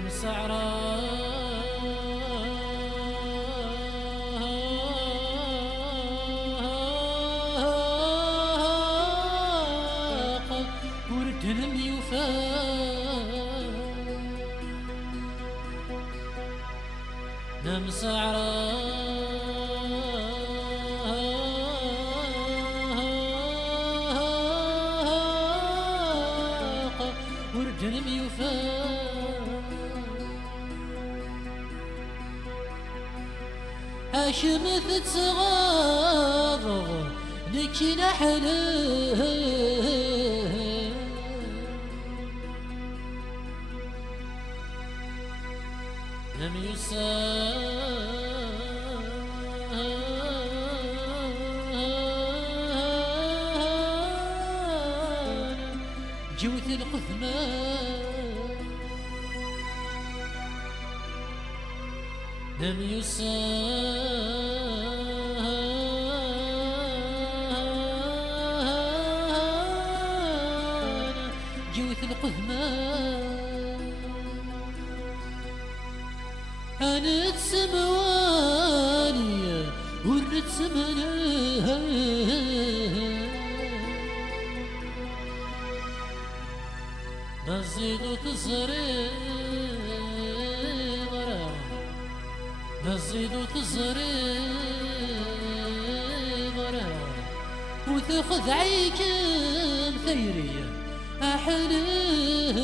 مسعراق وردهم يفاق مسعراق وردهم يفاق هاشم تتصغر لكي نحلم لم يسان جوث القثمان لم يسان جوث القثمان أنا تسمواني ورد سمناها نزيد تصريغ نزيد تصريغ وتاخذ عيكم ثيري أحلام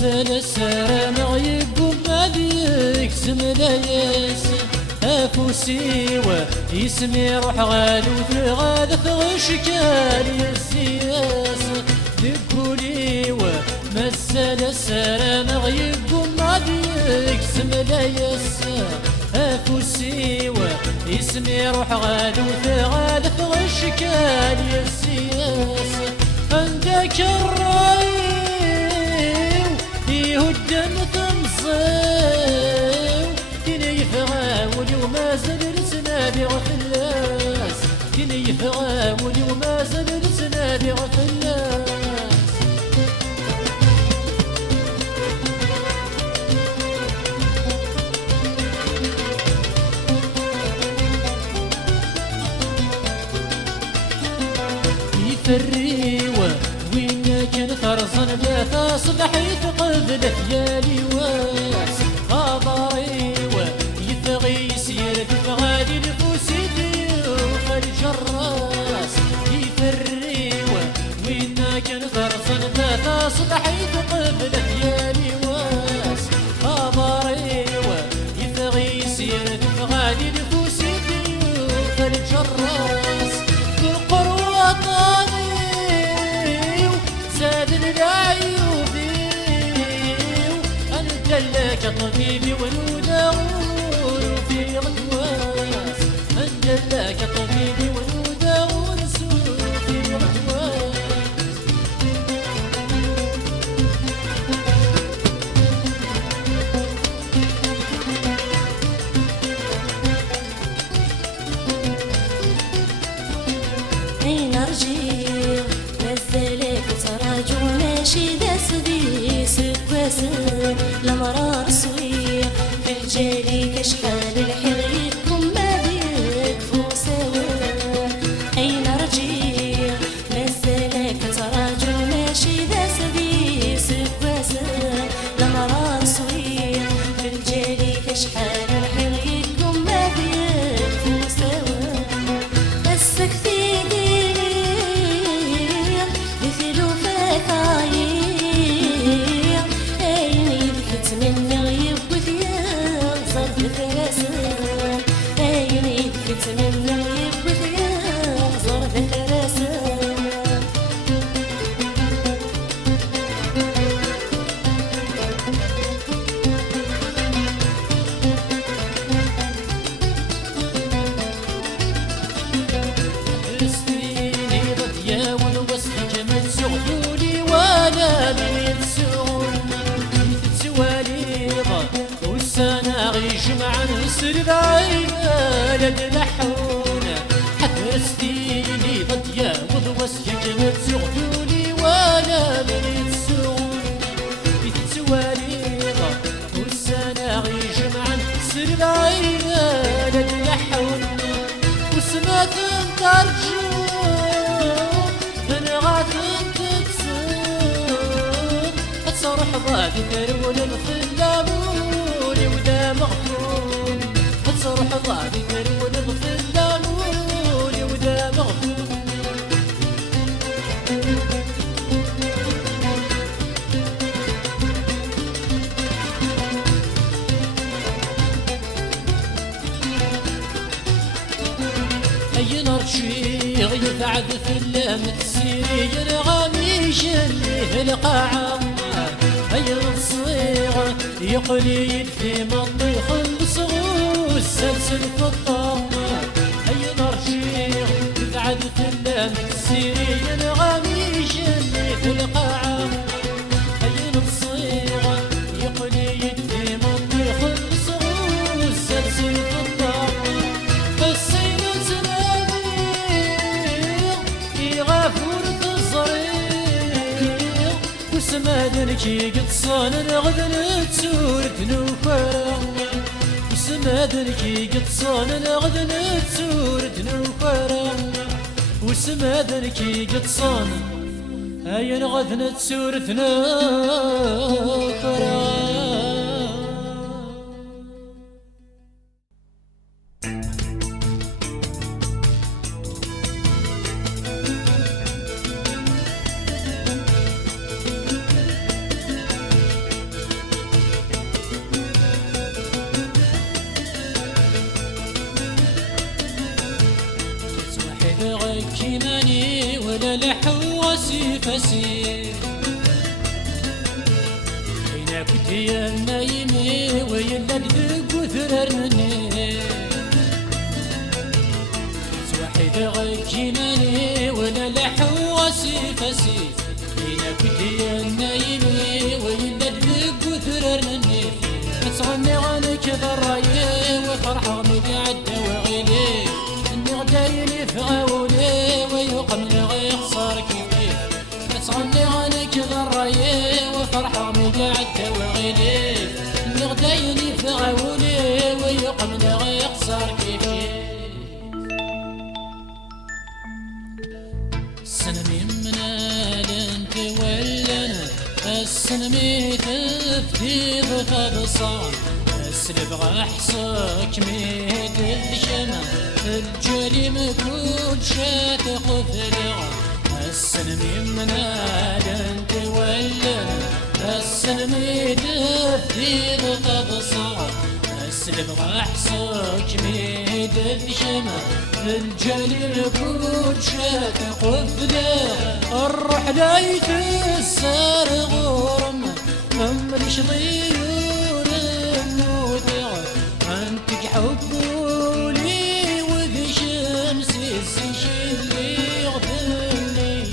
مسألة سامع يقوم ماليك سملايس أفوسي ويسمي روح غالو ثغال ثغشكال يسياس دقولي ومسألة سامع يقوم ماليك سملايس أفوسي ويسمي روح غالو ثغال ثغشكال يسياس عندك الرأي يهدن تمصيو كني يفغاولي وما زال لسنابي غفلاس كني يفغاولي وما زال لسنابي غفلاس يفريوه وين كان فرصا لا تصبحي قبل خيالي واس غاضري ويفغي يسير بغالي نفوسي ديوخ الجراس يفري وين كان فرصا لا تصبحي قبل خيالي واس غاضري ويفغي يسير بغالي نفوسي ديوخ الجراس بالقرب وطني زاد العيوبي أنت لك طبيبي ونودور في غدواس أنت لك طبيبي ونودور في غدواس أين أرجع نزلك تراجع ماشي داس بيس كواسر لمرار سوية في الجالي كشحال الحريكم ما بيكفو سوا أين أرجع نزلك تراجع ماشي داس بيس كواسر لمرار سوية في الجالي كشحال الحريكم ما بيكفو سوا بسك في جمعا نسر العين للحونة حفرستيني تغدولي ولا من يتسوق يتواليغ والسنة يجمعن سر العيلة للحول وسمات ترجو من غادن تتسوق تصرح ضادي ترول الفلاموني ودا مغفون تصرح ضادي ترول الفلاموني ودا مغفون أي نرشي يتعد في اللام تسيري ينغامي جليه القاعة أي الصيغة يقليد في مطيخ الصغو السلسل في الطامة أي نرشي يتعد في اللام تسيري ينغامي جليه القاعة أي الصيغة يقليد في مطيخ الصغو السلسل في الطامة وسمادن كي قطصان الغدن تسورت نوفرا وسمادن كي قطصان الغدن تسورت نوفرا وسمادن كي قطصان هاي الغدن تسورت نوفرا كيماني ولا لحواسي فسير أين كنت يا نايمي ويلا تدق وثرر مني واحد غير كيماني ولا لحواسي فسير أين كنت يا نايمي ويلا تدق وثرر مني تغني غنك ذراي وفرحة غني عدى وغيلي غدايني في غاولي ويقمن غيخسر كيف تغني غنك ذراي وفرحة مقعدة وغيلي اللي غدايني في غاولي ويقمن غيخسر كيف السنمي منال انت ولنا السنمي تفتيض فبصان اسلب غحصك ميد الشمال الجليم كل شاتق في الغد السنمي منال انت ولنا السنمي تفتيض فبصان اسلب غحصك ميد الشمال الجليل كل شاتق في الروح لا يتسار غرم مملش ضيور النودع انتك حبولي وذي شمسي السيشي اللي يغفلني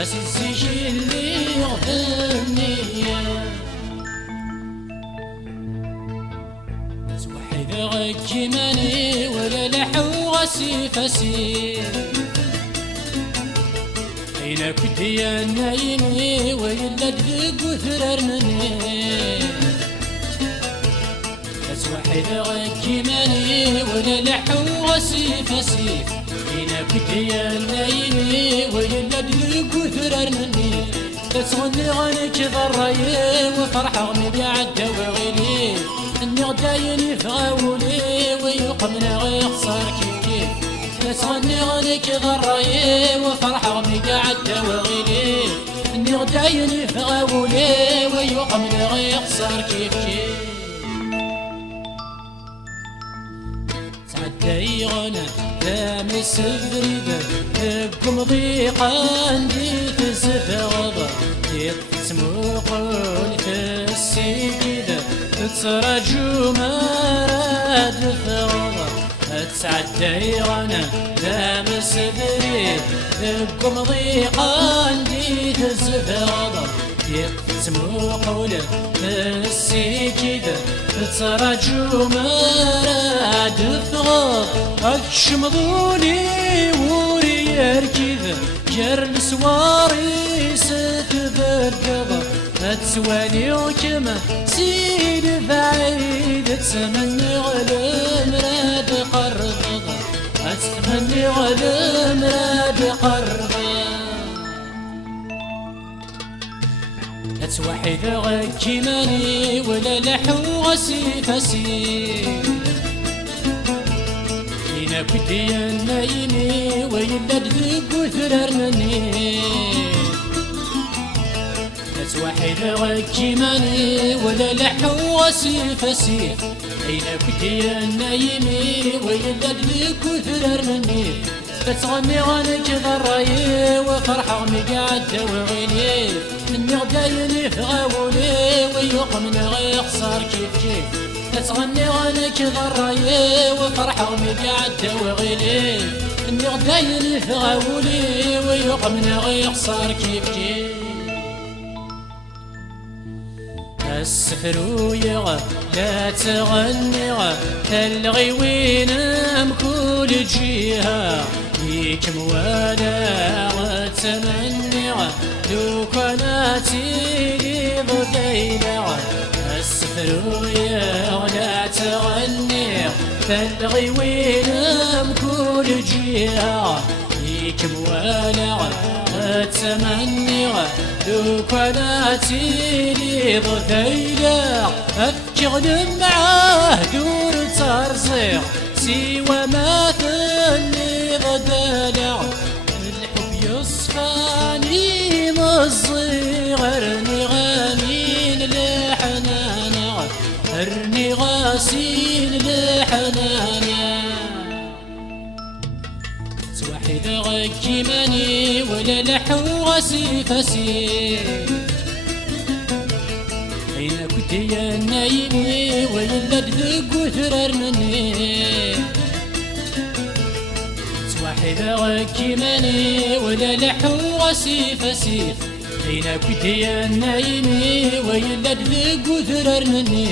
السيشي اللي يغفلني وحيد غجماني ولا لحواسي فسير أين كنت يا نايمي ويلا تدق وثرر مني بس واحد غجماني ولا لحواسي فسير أين كنت يا نايمي ويلا تدق وثرر مني تغني غنك ضراي وفرحة غني عدى وغيلي اني غدايني في غاولي ويقمن غيخسر كيف كيف تغني غنك ضراي وفرحة غني عدى وغيلي اني غدايني في غاولي ويقمن غيخسر كيف كيف تعدي غنى دامي سفريد تقوم ضيقا عندي تسفغض يتسموقون في السجدة تترجو مراد ثغض تعدي غنى دام سفريد تقوم ضيقا عندي تسفغض يتسموقون في السجدة تترجو مراد ثغض أكشمضوني وري يركض جر السواري ستبدغ تسواني وكما سيد بعيد تسمني غلمراد قرب تسمني غلمراد قرب توحد غكي ماني ولا لحو غسي فسي لينا كنتي نايمي ويلاد ذك ثرار مني توحد غكي ماني ولا لحو غسي فسي لينا كنتي نايمي ويلاد ذك ثرار مني تغني غنك ضراي وفرحة مقعد وغيني مني غدايني في غاولي ويقمن غيخسر كيف كيف تغني غنك ضراي وفرحة مقعد وغيني مني غدايني في غاولي ويقمن غيخسر كيف كيف السفر يغى لا تغني تلغي وين كل جهة فيك موالى وتمني لو كانتي لي ضدينا السفر يغى لا تغني تلغي وين كل جهة فيك موالى وتمني لو كانتي لي ضدينا أفكر معاه دور ترزيق سوى ما ثني غدالع الحب يصفاني مصغر غامين لحنانا ارني غاسين لحنانا توحد غكي ماني ولا لحو غسي فسي أين كنت يا نايمي ويلا ذق وثرار مني توحد غكي ماني ولا لحو غسي فسي أين كنت يا نايمي ويلا ذق وثرار مني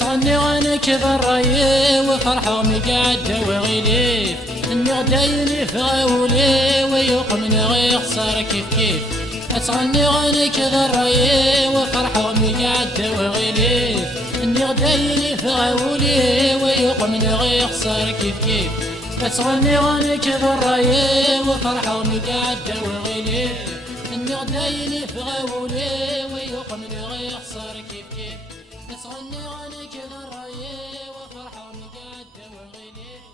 تغني غنك ضراي وفرحة مقعد وغيليف اني غدايني في غاولي ويقمن غيخسر كيف كيف تغني غنك ضراي وفرحة مقعد وغيليف اني غدايني في غاولي ويقمن غيخسر كيف كيف تغني غنك ضراي وفرحة مقعد وغيليف اني غدايني في غاولي ويقمن غيخسر كيف كيف تغني غنك ضراي وفرحة مقعد وغيليف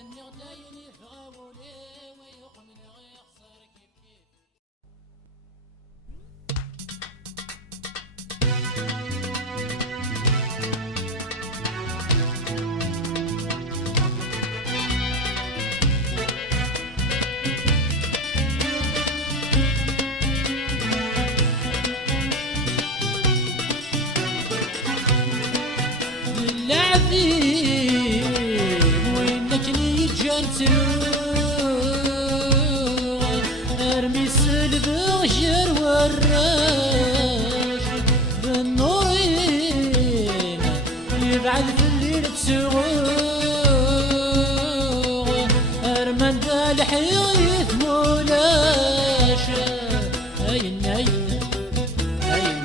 اني غدايني في غاولي ويقمن غيخسر كيف كيف وينك نيجان تروح ارمي السلب غجر وراش بالنورين يبعد في الليل تسوغ ارمن بالحيط مولاش هاين هاين هاين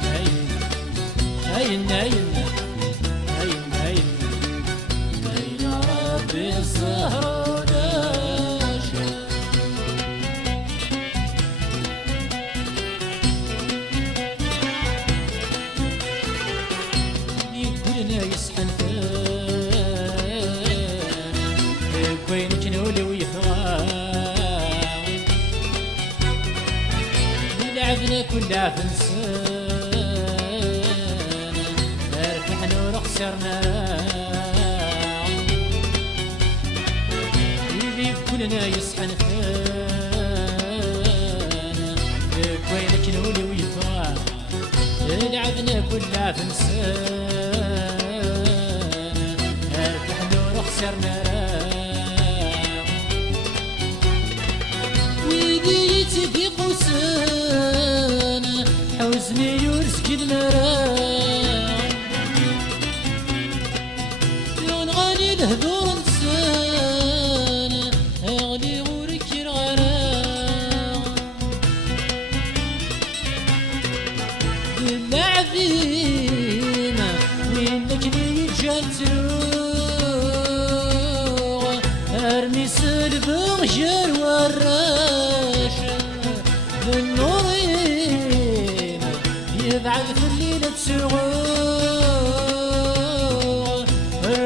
هاين هاين لعبنا كلها في نسانا ارتحنا ورخسرنا اللي كلنا يصحن فانا كوينك نولي ويفا لعبنا كلها في نسانا ارتحنا ورخسرنا في قوسان حوزني يرزق المراع لون غالي الهدور نسان اغلي غورك الغراء بغجر والراشة بالنورين يبعث في الليلة تسوغ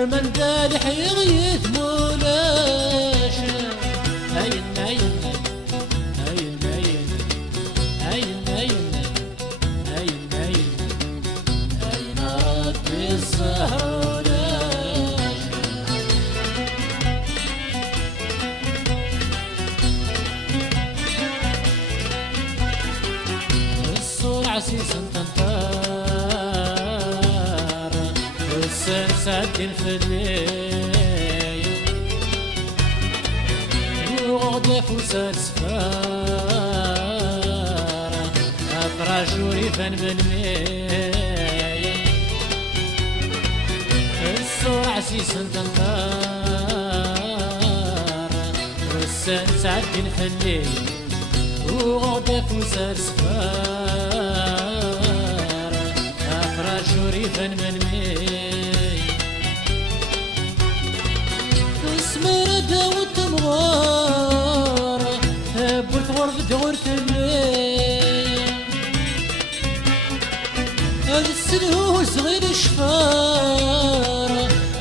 من دالح يغيث مولاشة هين هين هين هين هين هين هين هين هين ربي السهر عسيس تنطار والسن ساكن في الليل وغدف وسال سفار أفراش وريفان بالميل الصور عسيس تنطار والسن ساكن في الليل وغدف وسال سفار أفراش وريفا من مي اسمرد والتمغار هبوت غرف دغورة الليل هاد السلهو صغير الشفار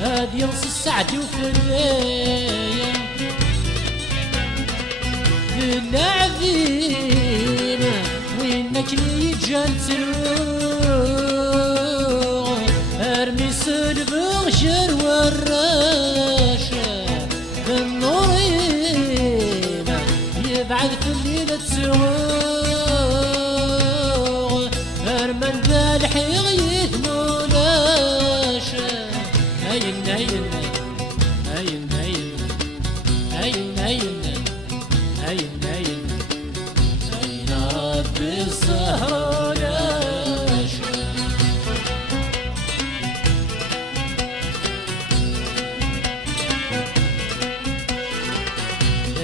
هاد ينص السعد وفي الليل باللاعبين وينك لي جان تروغ ارمي سلبغجر والراشة بالنورين يبعد في الليلة تسوغ ارمن بالح يغيث مولاشة هين هين هين هين هين هين هين هين هين ربي السهر ياشا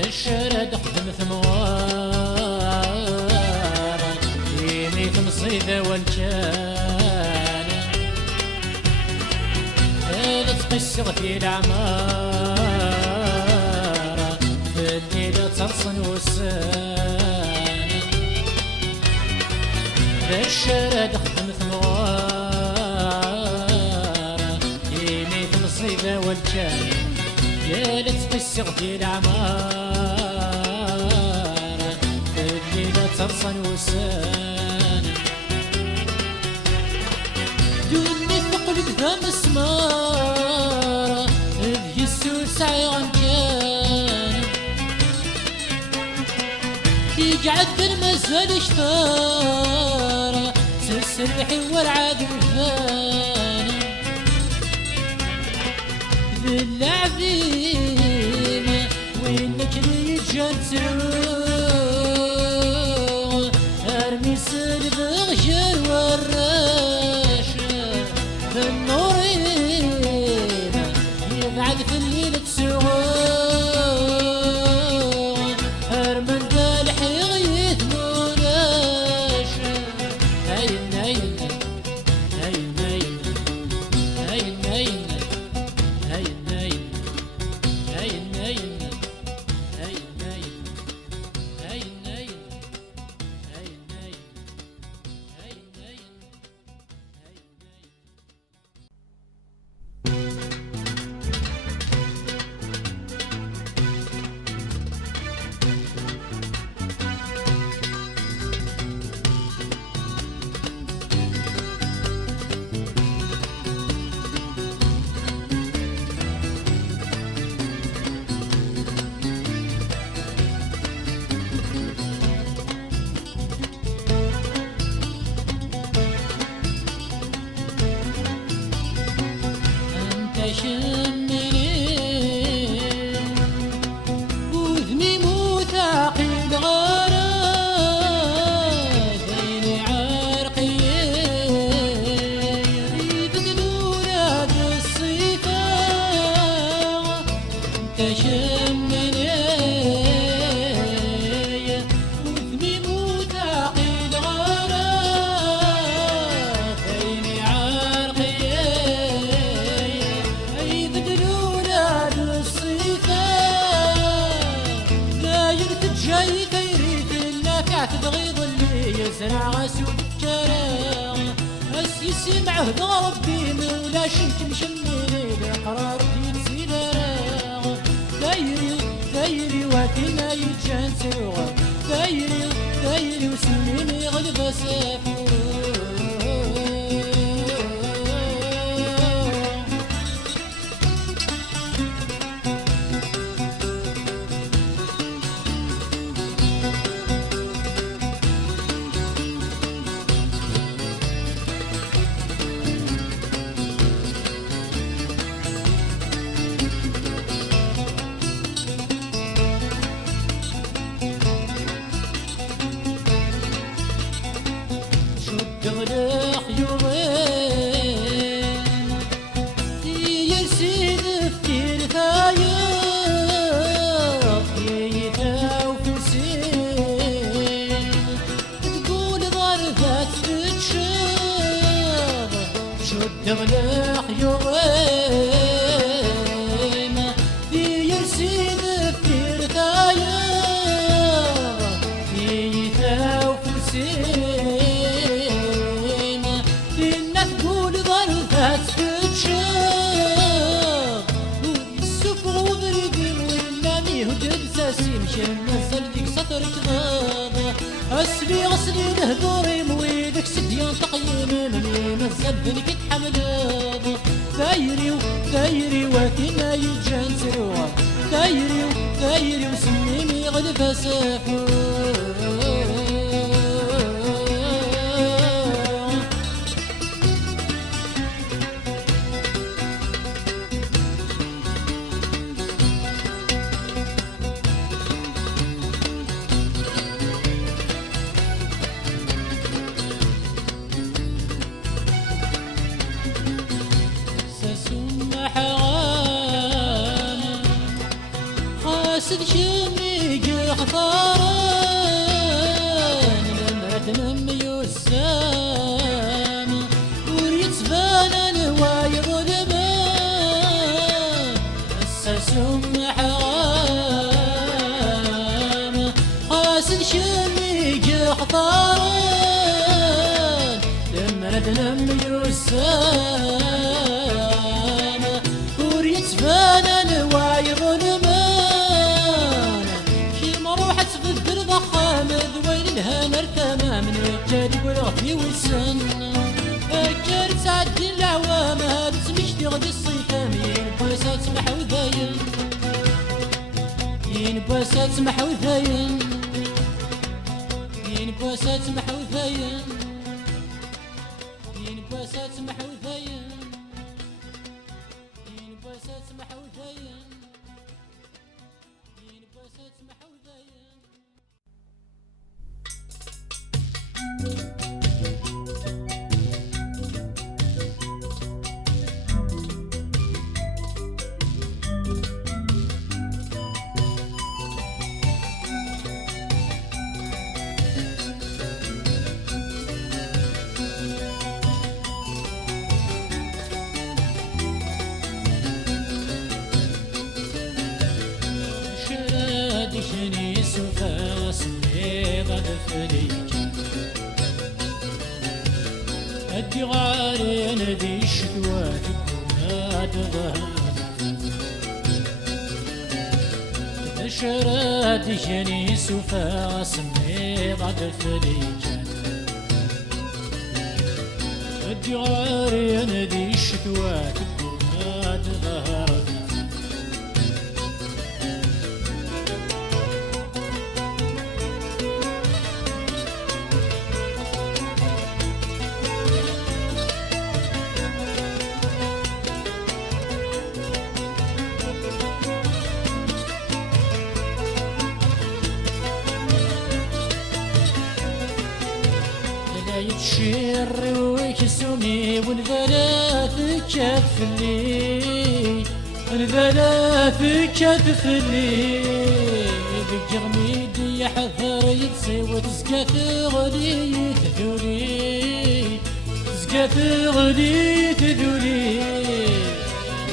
الشرد خدم ثموار يميت مصيدة والجان تقسغ في العمار في الليلة ترصن والسان الشرد خدم ثموار يميت مصيدة والجان يا لتقسغ في العمار في الليلة ترصن والسان دوني ثقلك ذا مسمار ذي السوس عيغان كان يقعد المزال اشتار تسرحي والعاد الفان باللاعبين وينك لي جان تروغ ارمي سلبغجر والراشة بالنورين يبعد في الليلة تسوغ ارمن بالح يغيث مولاشة هين هين هين هين هين هين هين هين هين هين هين هين هين زرع غاسود الجراغ السيسي معهد ربي مولاش تمشمي القرار ديال سيدراغ دايري واتنا يتجان سروغ دايري وسنيني غلبة سافر دغلق يوم دير سيد في رثايا ديتا وفلسين دينا تقول ضربات تتشاف والسفغ وبردين ولا ميهدد ساسي مشان نزل ديك سطر كغاض أسلي الهدوري مويدك سديان تقييم مني نزل بنك تحملض دايري واتنا يجان سروع دايري وسنيني غلبة سافر قاسد شمي قحطاران لما تنمي السام وريت بان الوايض المان الساسم حرام قاسد شمي قحطاران لما تنمي السام وريت بان الوايض المان الهنا التمام نجاري والغفي والسن أجار تعدي العوام هاد سميش تغدي الصيفام ينباسا تسمح وذاين ينباسا تسمح وذاين ينباسا تسمح وذاين ينباسا تسمح وذاين ينباسا تسمح وذاين ينباسا تسمح وذاين شني سفاس بيض فليك أدي غاري ندي الشتوات كونات ظهر شراد شني سفاس بيض فليك أدي غاري ندي الشتوات كونات ظهر يتشير ويكسوني والبلا في كتفلي البلا في كتفلي بجرميدي يحذر يتسي وتزكى تغلي تذولي تزكى تغلي تذولي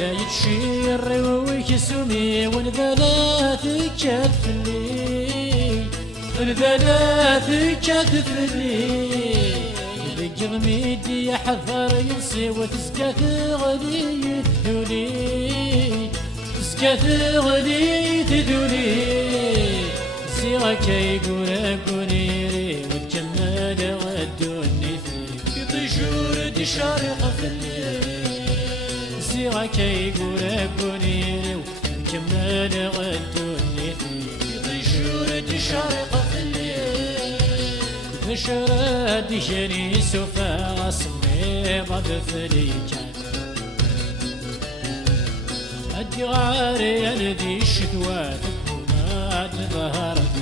لا يتشير ويكسوني والبلا في كتفلي الثلاث كتف الليل ذق ميدي يحضر ينصي وتسقى ثغلي تذولي تسقى ثغلي تذولي سيغا كي قورا قونيري وتجمل غدوني في طيشور دي شارق في الليل سيغا كي قورا قونيري وتجمل غدوني في طيشور دي شارق في الليل نشرة دي جاني سوفا غصمي ضد فليجان أدي غاري أندي الشتوات وما ظهرت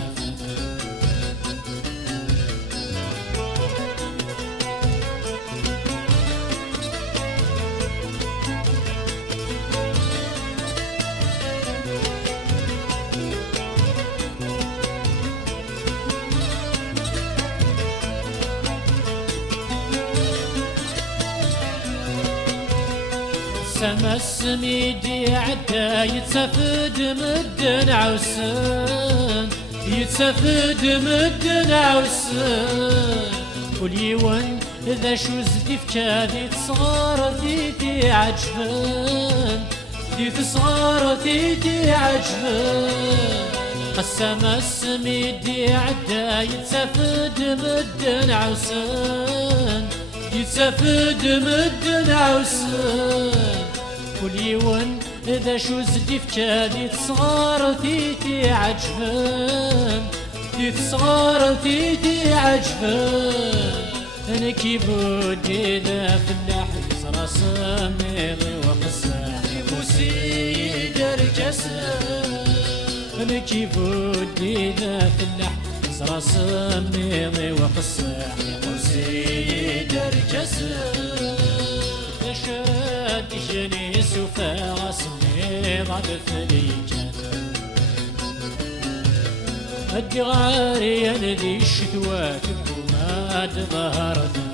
سما السميدي عدا يتسفد مدن عوسن يتسفد مدن عوسن وليون إذا شو زدي في كادي تصغر تيتي عجبن تيتي صغار تيتي عجبن السما السميدي عدا يتسفد مدن عوسن يتسفد مدن عوسن كل يوم إذا شو زدي في كادي تصغر تيتي عجبن تيتي صغار تيتي عجبن أنا كي بودي ذا في اللحظ راسم ميغي وقساني وسيد الجسد أنا كي بودي ذا في اللحظ راسم ميغي وقساني وسيد الجسد نشرت جني سوفا غصمي ضد فليجان أدي غاري أندي الشتوات وما ظهرت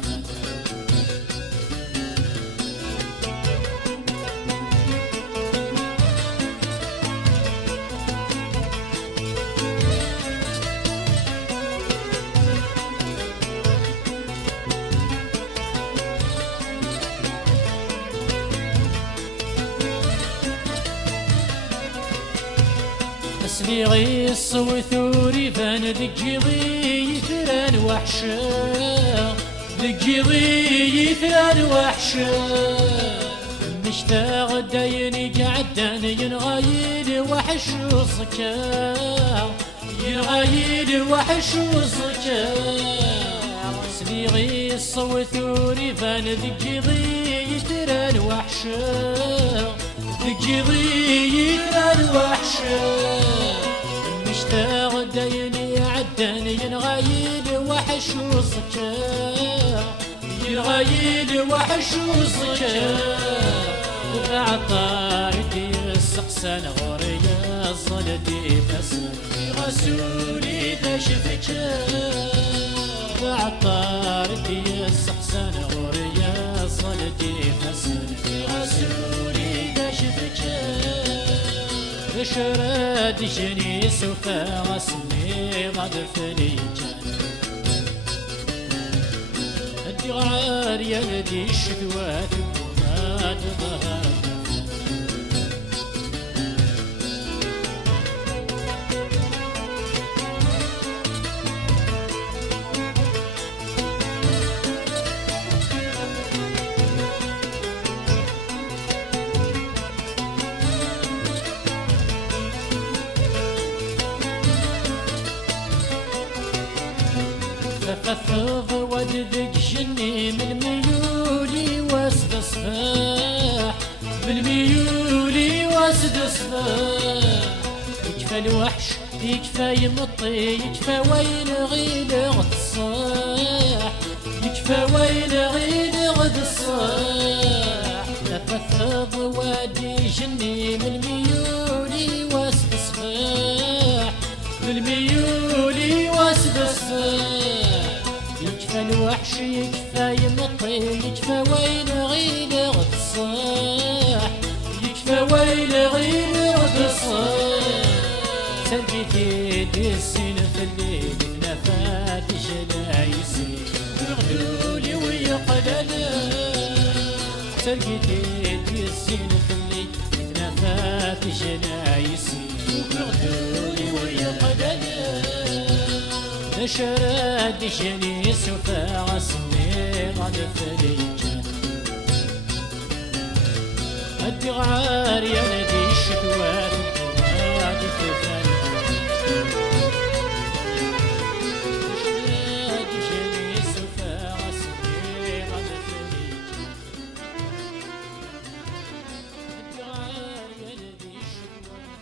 سليغي الصوثوري فان ذكيضي يثران وحشا ذكيضي يثران وحشا مشتاق دايني قعدان ينغايل وحش وصكا ينغايل وحش وصكا سليغي الصوثوري فان ذكيضي يثران وحشا ذكيضي يثران وحشا مشتاق دايني عدان ينغايل وحش وصكا ينغايل وحش وصكا عطارتي السقسان غوريا صلتي فسر في غسولي ذا شفكا عطارتي السقسان غوريا صلتي فسر في غسولي ذا شفكا شراد جني سوفا غصمي ضد فليجان أدي غار يلدي الشتوات وما تظهر ففض ودذك جني من ميولي واسد صباح من ميولي واسد صباح يكفى الوحش يكفى يمطي يكفى وين غيل غد الصاح يكفى وين غيل غد الصاح ففض وادي جني من ميولي واسد صباح من ميولي واسد صباح يكفى الوحش يكفى يمطي يكفى وين غيل غد الصاح يكفى وين غيل غد الصاح سلبي في دي السنة في الليل سرقتي السين خلي تنافات جنايسي وفردوني ويا قدنا نشرد جنيس وفاغسني غدا فليجان الدغار يا ندي الشتوات غادي تفان نشرد جنيس وفاغسني غدا فليجان الدغار يا ندي الشتوات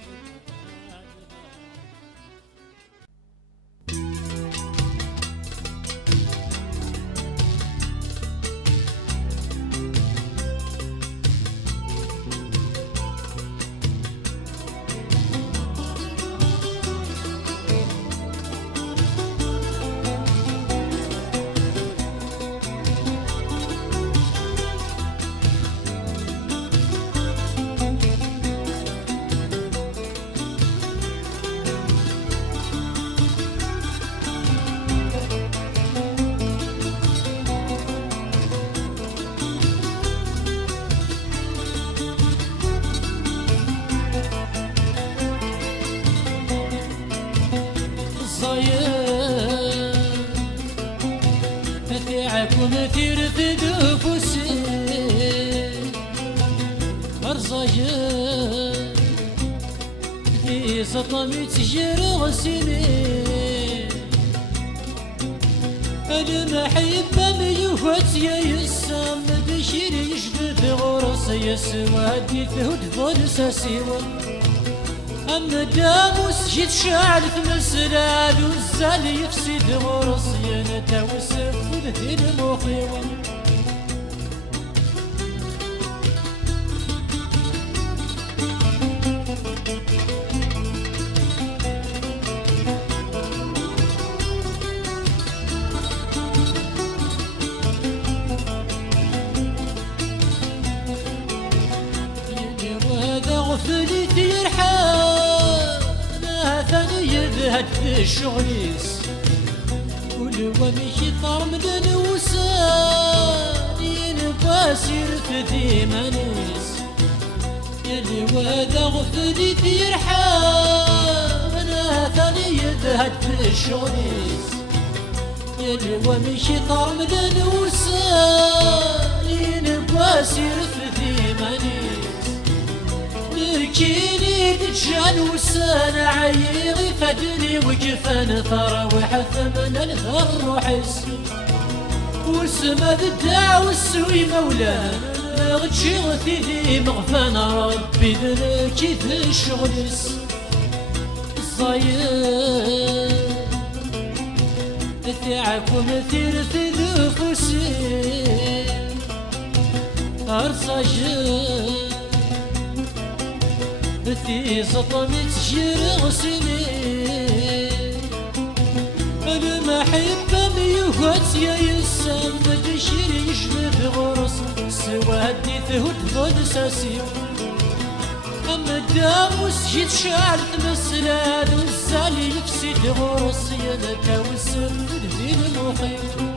ومثير في دفوسي أرزاجر في سطمي تجير غسيني أنا محبة ميوفات يا يسام بشير يجدد غرص يسوى تهد ظل سيوى أما داموس جيت شعل في مسلال والزال يفسد غرصي أنا توسف وذهن مخيوة وهذا غفلت يرحم ما ثاني يذهب في الشغليس ولواني طار من الوسان ينباسر في ثيمانيس يلي وهذا غفلت يرحم انا ثاني يذهب في الشغليس يلي واني طار من الوسان ينباسر في ثيمانيس كيني دجان وسان عيغي فدني وقفان ثروح ثمن الثر وحس وسما الدع والسوي مولانا غتشي غثي ذي مغفان ربي ذنكي ذي الشغلس الصاير ثعك ومثير في ذفوسي أرصاجر في سطمي تجير غسيني أنا محبة ميوهات يا يسام بدشير يجبد غرص سوى هدي ثهد ظل ساسي أما الداموس جيت شعل مسلاد والزالي يفسد غرص أنا توسم ذهن المخيم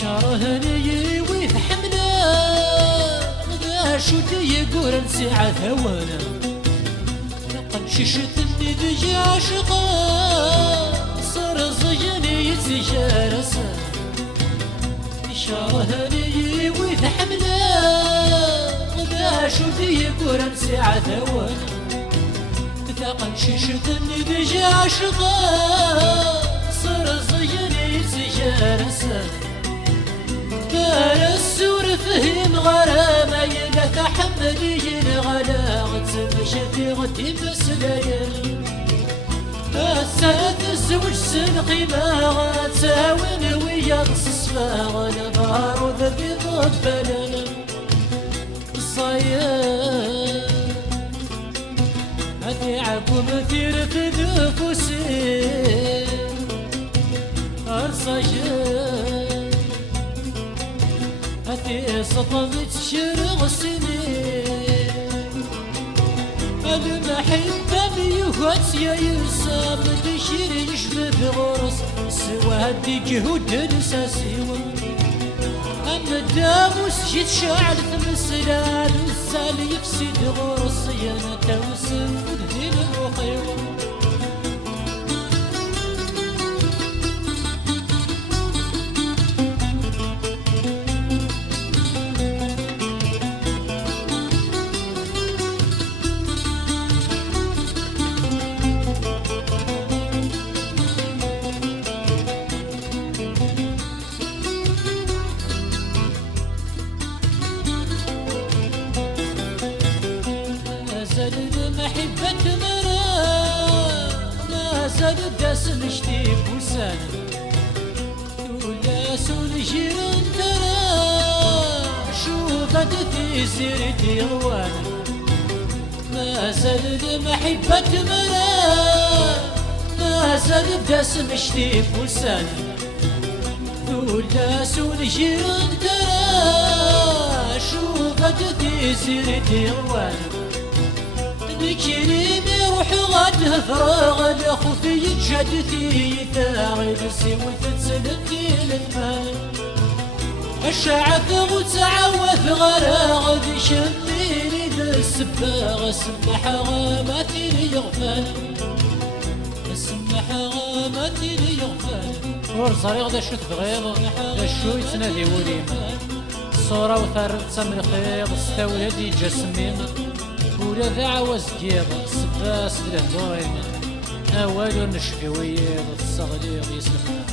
شرهني ويث حمله شو يقول نسيعة ثوانا لقد ششت الندج عاشقا صار زجني يتجارسا شرهني ويث حمله شو يقول نسيعة ثوانا لقد ششت الندج عاشقا صار زجني يتجارسا السور فهم غرامة يلا تحملي الغلا غتمشي غتي مسلايل السنة الزوج سنقي ما غتساوين ويا الصفا غنظهر وذبي ضد بلنا الصياد هاتي عقو مثير في ذفوسي أرصجان أتي سطبت شرغ السنين المحبة بيوهات يا يسام تشير يشبه بغرس سوى هدي جهود نساسيوة أما الداموس جيت شعل ثمسلال والسال يفسد غرس يانا توسف ذين الوخيوة محبة مرا ما زال داس نشتي بوسان ولا سول جيران ترى شو بدتي سيرتي غوان ما زال محبة مرا ما زال داس نشتي بوسان ولا سول جيران ترى شو بدتي سيرتي غوان كريمي روح غاده فراغ لخوفي جدتي ثاغي بسي وتتسلتي للمال الشعب وتعوث غراغ ذي شميني ذا السباغ سمح غاماتي ليغفال سمح غاماتي ليغفال ور صريغ ذا شو تبغيض ذا شو يتنادي وليما الصورة وثرت سمر خيض استولدي جسمين ولا ذا عوز جيض سباس له ضايم أول نشفي ويض الصغير يسلم